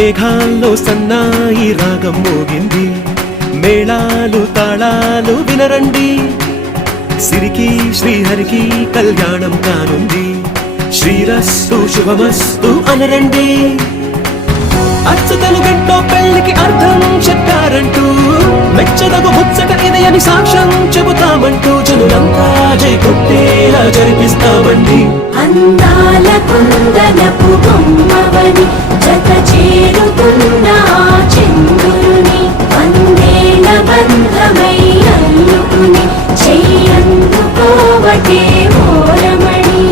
మేఘాల్లో సన్నాయి రాగం మోగింది, మేళాలు తాళాలు వినరండి, సిరికి శ్రీహరికి కళ్యాణం కానుంది, శ్రీరస్తు శుభమస్తు అనరండి. అచ్చతలు గంటో పెళ్లికి అర్థం చెప్పారంటూ, మెచ్చదగు ముచ్చట ఇది అని సాక్ష్యం చెబుతామంటూ, జనులంతా జై కొట్టేలా జరిపిస్తామండి. అందాల కుందనపు బొమ్మవని జత చేరుతున్న చంద్రుని, వందేల బంధమై అల్లుకుని చెయ్యందుకోవటే ఓరమణి.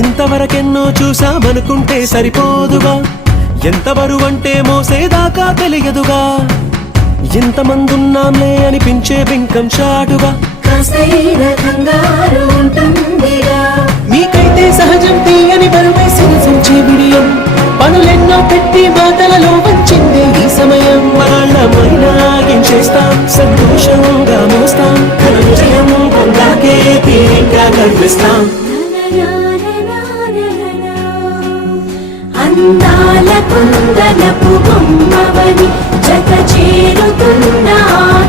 ఇంతవరకెన్నో చూసామనుకుంటే సరిపోదుగా, ఎంత బరువంటే మోసేదాకా తెలియదుగా, ఇంతమందున్నాంలే అనిపించే బింకం చాటుగా, మీకైతే సహజం తీయని బరువేసిన సంచే బిడియం, పనులెన్నో పెట్టి మాటలలో వచ్చిందే ఈ సమయం. మనాళ్ళమైనాగించేస్తాం, సంతోషంగా మోస్తాం, ఘన విజయం పొందాకే తీరిగ్గా కనిపిస్తాం. అందాల కుందనపు బొమ్మవని జత చేరుతున్న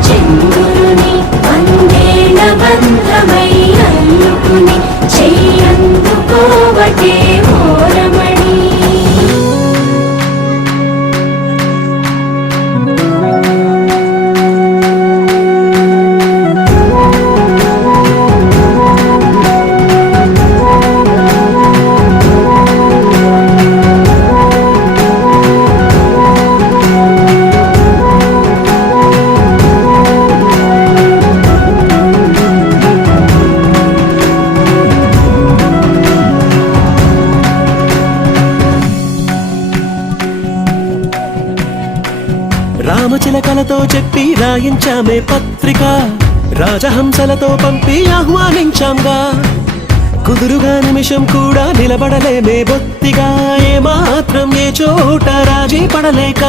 చంద్రుని, వందేల బంధమై అల్లుకుని చెయ్యందుకోవటే ఓరమణి. రామచిలకలతో చెప్పి రాయించామే పత్రిక, రాజహంసలతో పంపి ఆహ్వానించాంగా, కుదురుగా నిమిషం కూడా నిలబడలేమే బొత్తిగా, ఏమాత్రం ఏ చోట రాజీ పడలేక,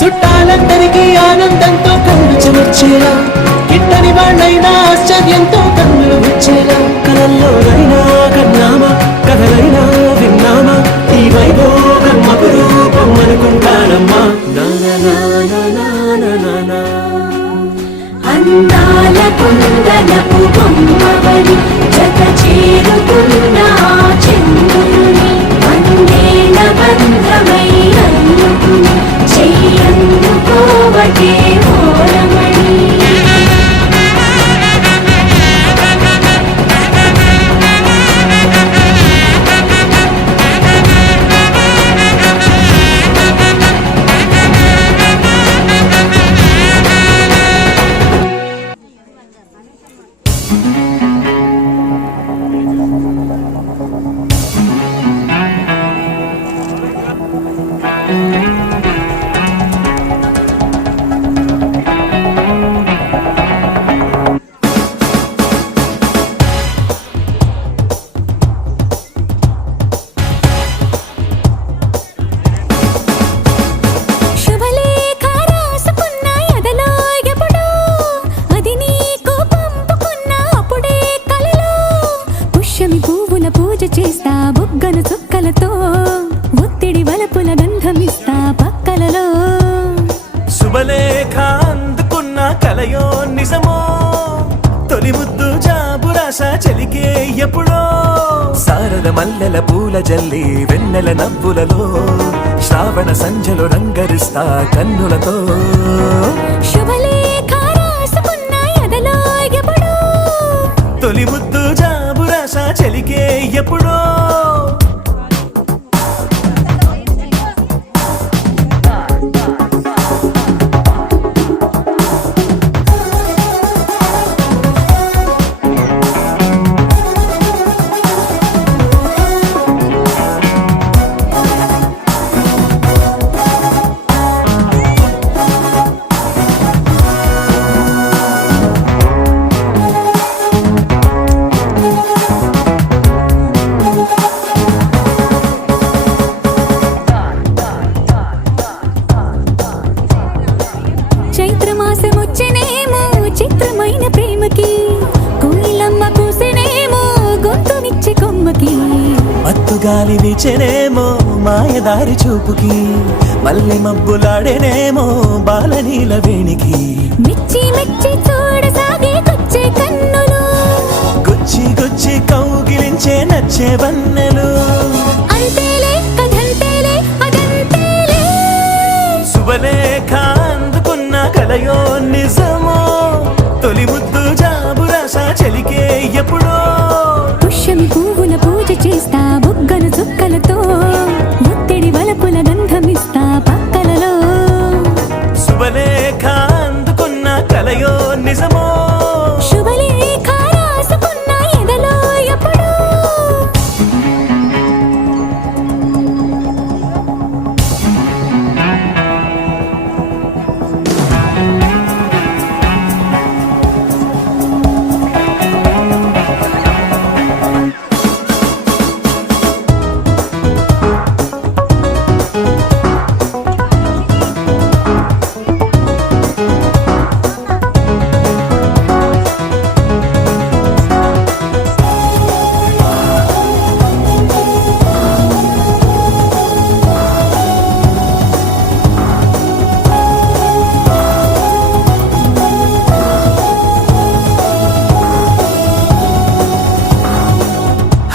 చుట్టాలందరికీ ఆనందంతో కళ్ళు చెమర్చేలా, కిట్టని వాళ్ళైనా ఆశ్చర్యంతో కన్నులు వచ్చేలా, కలల్లోనైనా కన్నామా కథలైనా విన్నామా, ఈ వైభోగం అపురూపం అనుకుంటానమ్మా. అందాల కుందనపు బొమ్మవని జత చేరుతున్న చంద్రుని, వందేల బంధమై అల్లుకుని చెయ్యందుకోవటే ఓరమణి. చేస్తా బుగ్గను చుక్కలతో, ఒత్తిడి వలపుల గంధమిస్తా పక్కలలో. శుభలేఖ అందుకున్న కలయో నిజమో, తొలి ముద్దు జాబురాశ చెలికే ఎప్పుడో, శారద మల్లెల పూల జల్లి వెన్నెల నవ్వులలో, శ్రావణ సంధ్యలో రంగరిస్తా కన్నులతో. శుభలేఖ రాసుకున్న ఎదలో ఎప్పుడో, తొలి ముద్దు జాబురాశ చెలికే ఎప్పుడో. బొమ్మకి మత్తు గాలి వీచెనేమో మాయదారి చూపుకి మల్లె మబ్బులాడేనేమో బాలనీల వేణికి మెచ్చి మెచ్చి చూడసాగే కొచ్చే కన్నులు గుచ్చి గుచ్చి కౌగిలించే నచ్చే వన్నెలు అంతేలే కథంతేలే అదంతేలే శుభలేఖ అందుకున్న కలయో నిజమో తొలి ముద్దు జాబు రస చెలికే ఎప్పుడో పుష్యమి పువ్వుల పూజ చేస్తా బుగ్గను చుక్కలతో ఒత్తిడి వలపుల గంధమిస్తా పక్కలలో శుభలేఖ అందుకున్న కలయో నిజమో శుభలేఖ రాసుకున్న ఎదలో ఎప్పుడో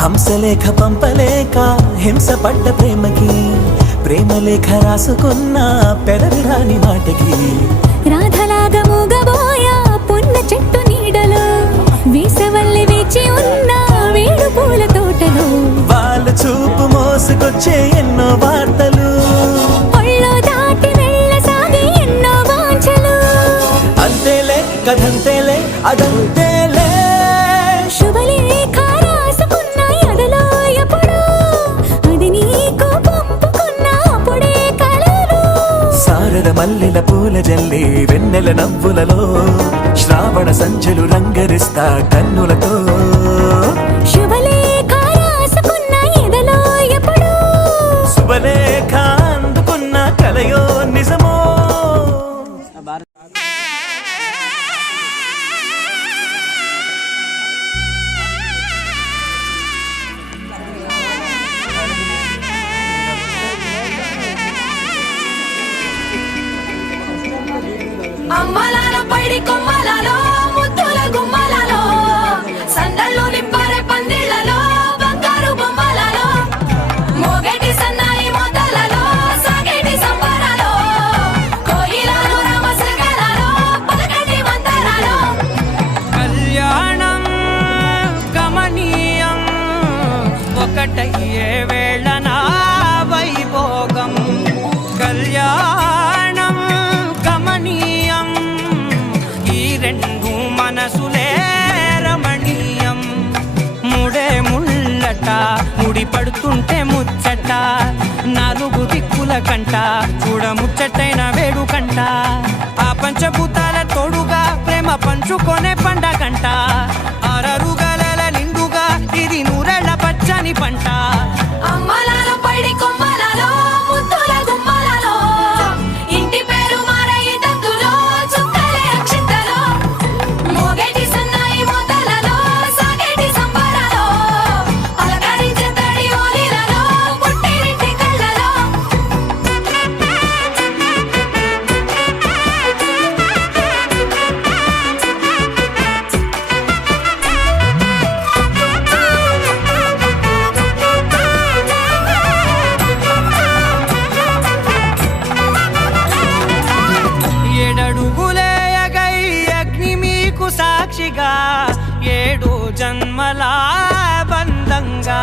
హంసలేఖ పంపలేక హింస పడ్డ ప్రేమకి ప్రేమలేఖ రాసుకున్న పెదవి రాని మాటకి రాధలాగా మూగబోయా పొన్న చెట్టు నీడలో వేసవల్లి వేచి ఉన్న వేడు పూల తోటలో వాళ్ళ చూపు మోసుకొచ్చే ఎన్నో వార్తలు ఒళ్ళో దాటి వెళ్ళసాగే ఎన్నో వాంఛలు అంతేలే కథంతేలే అదంతేలే శుభలేఖ రాసుకున్న ఎదలో ఎప్పుడో అది నీకు పంపుకున్న అప్పుడే కలలు సారద మల్లెల పూల జల్లి వెన్నెల నవ్వులలో శ్రావణ సంచెలు రంగరిస్తా కన్నులతో శుభలేఖ రాసుకున్న ఎదలో ఎప్పుడో శుభలేఖ అందుకున్న కలయో నిజమో అమ్మలాల పైడి కొమ్మలలో ముద్దుల గుమ్మలలో సందళ్ళు నింపరే పందిళ్లలో బంగారు బొమ్మలలో మోగేటి సన్నాయి మొదలలో సాగేటి సంబరాలో కోయిలలో రామసగలలో పలకటి వందనాలో కళ్యాణం గమనీయం ఒకటయ్యే వేళ నా వైభోగం కళ్యాణం గమనీయం ఈ రెండు మనసులే రమణీయం ముడే ముళ్ళట ముడి పడుతుంటే ముచ్చట నాలుగు దిక్కుల కంట చూడ ముచ్చటైన వేడుకంట ఆ పంచభూతాల తోడుగా ప్రేమ పంచుకొనే పండగంట ఆరరుగల నిండుగా ఇది నూరెళ్ళ పచ్చని పంట అమ్మలాల పైడి కొమ్మలలో ముద్దుల గుమ్మలలో ఇంటి పేరు మారయి దందులో చుక్కలే అక్షింతలో మోగేటి సన్నాయి మొదలలో సాగేటి సంబరాలో పలకరించే తడి ఓలిలలో పుట్టినింటి కళ్ళలో ఏడడుగులే ఎగై అగ్ని మీకు సాక్షిగా ఏడు జన్మల బంధంగా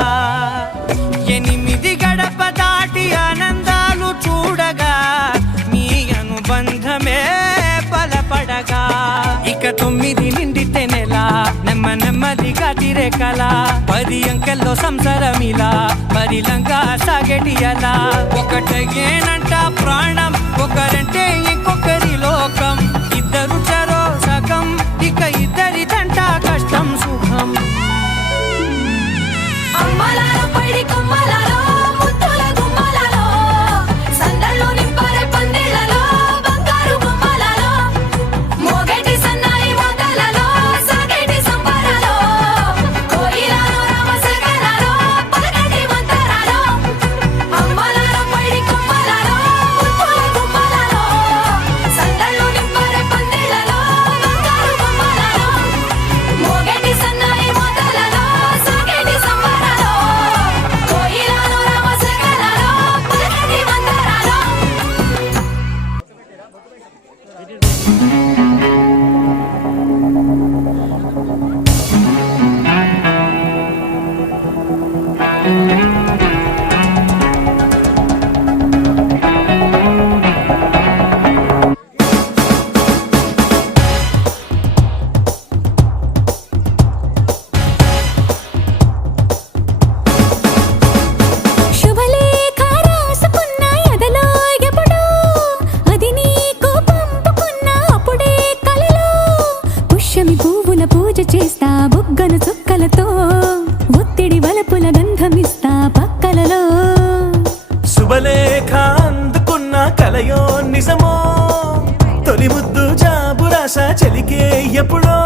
ఎనిమిది గడప దాటి ఆనందాలు చూడగా మీ అనుబంధమే బలపడగా ఇక 9 నిండితే నెల నెమ్మదిగా తిరే కల 10 అంకెల్లో సంసారమిలా పరిలంగా సాగేటి అలా ఒకటేనంట ప్రాణం ఒకరంటే ఇంకొకరి లోకం ఇద్దరు చరో సగం ఇక ఇద్దరిదంట కష్టం సుఖం అమ్మలాల పైడి కొమ్మలలో ముద్దుల గుమ్మలలో సందళ్ళు నింపరే పందిళ్లలో బంగారు బొమ్మలలో మోగేటి సన్నాయి మొదలలో సాగేటి సంబరాలో కోయిలలో రామసగలలో శుభలేఖ రాసుకున్న ఎదలో ఎప్పుడో అది నీకు పంపుకున్న అప్పుడే కలలో పుష్యమి పువ్వుల పూజ చేస్తా బుగ్గన చుక్కలతో ఒత్తిడి వలపుల గంధమిస్తా పక్కలలో శుభలేఖ అందుకున్న కలయో నిజమో తొలి ముద్దు జాబురాస చెలికే ఎప్పుడో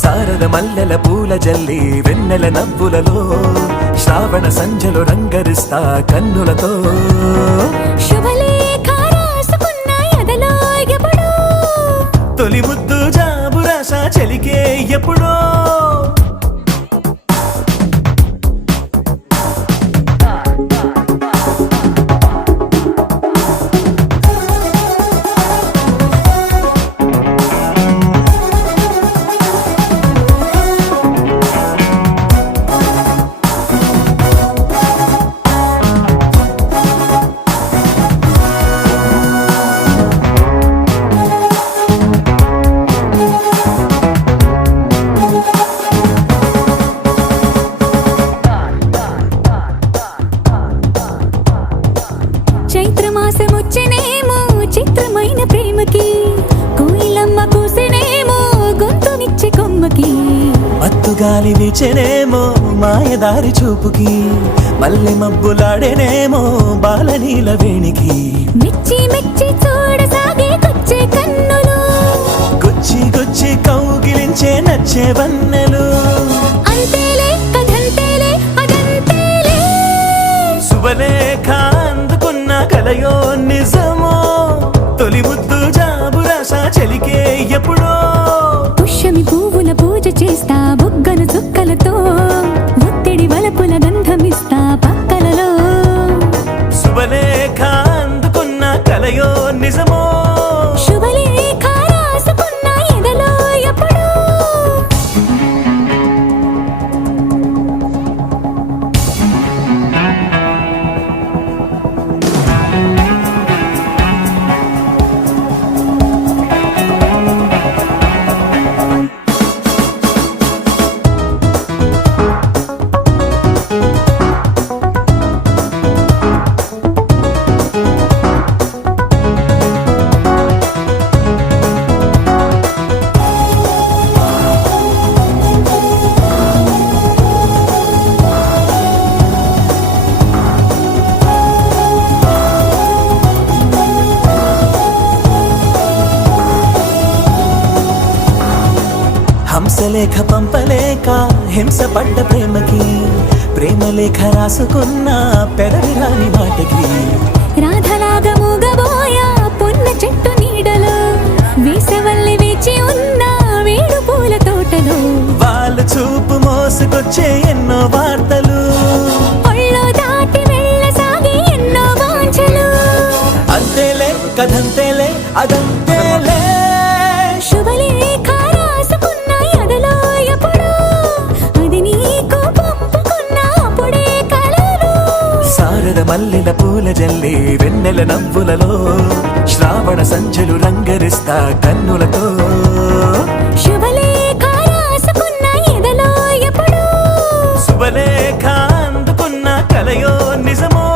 శారద మల్లెల పూల జల్లి వెన్నెల నవ్వులలో శ్రావణ సంధ్యలో రంగరిస్తా కన్నులతో శుభలేఖ రాసుకున్న ఎదలో ఎప్పుడో తొలి ముద్దు జాబురాస చెలికే ఎప్పుడో చైత్రమాసమొచ్చెనేమో చిత్రమైన ప్రేమకి కోయిలమ్మ కూసెనేమో గొంతునిచ్చే కొమ్మకి మత్తుగాలి వీచెనేమో మాయదారి చూపుకి మల్లె మబ్బులాడేనేమో బాలనీల వేణికి మెచ్చి మెచ్చి చూడసాగే కొచ్చే కన్నులు గుచ్చి గుచ్చి కౌగిలించే నచ్చే వన్నెలు అంతేలే కథంతేలే అదంతేలే శుభలేఖ అందుకున్న కలయో నిజమో తొలి ముద్దు జాబురాస చెలికే ఎప్పుడో పుష్యమి పువ్వుల పూజ చేస్తా బుగ్గన చుక్కలతో ఒత్తిడి వలపుల గంధమిస్తా పక్కలలో శుభలేఖ అందుకున్న కలయో నిజమో శుభలేఖ రాసుకున్న ఎదలో ఎప్పుడో హంసలేఖ పంపలేక హింస పడ్డ ప్రేమకి ప్రేమలేఖ రాసుకున్న పెదవి రాని మాటకి రాధలాగా మూగబోయా పొన్న చెట్టు నీడలో వేసవల్లి వేచి ఉన్న వేడు పూల తోటలో వాళ్ళు చూపు మోసుకొచ్చే ఎన్నో వార్తలు ఒళ్ళో దాటి వెళ్ళసాగి ఎన్నో వాంఛలు అంతేలే కథంతేలే అదంతేలే శుభలేఖ రాసుకున్న ఎదలో ఎప్పుడో అది నీకు పంపుకున్న అప్పుడే కలలో శారద మల్లెల పూల జల్లి వెన్నెల నవ్వులలో శ్రావణ సంధ్యలు రంగరిస్తా కన్నులతో శుభలేఖ రాసుకున్న ఎదలో ఎప్పుడో శుభలేఖ అందుకున్న కలయో నిజమో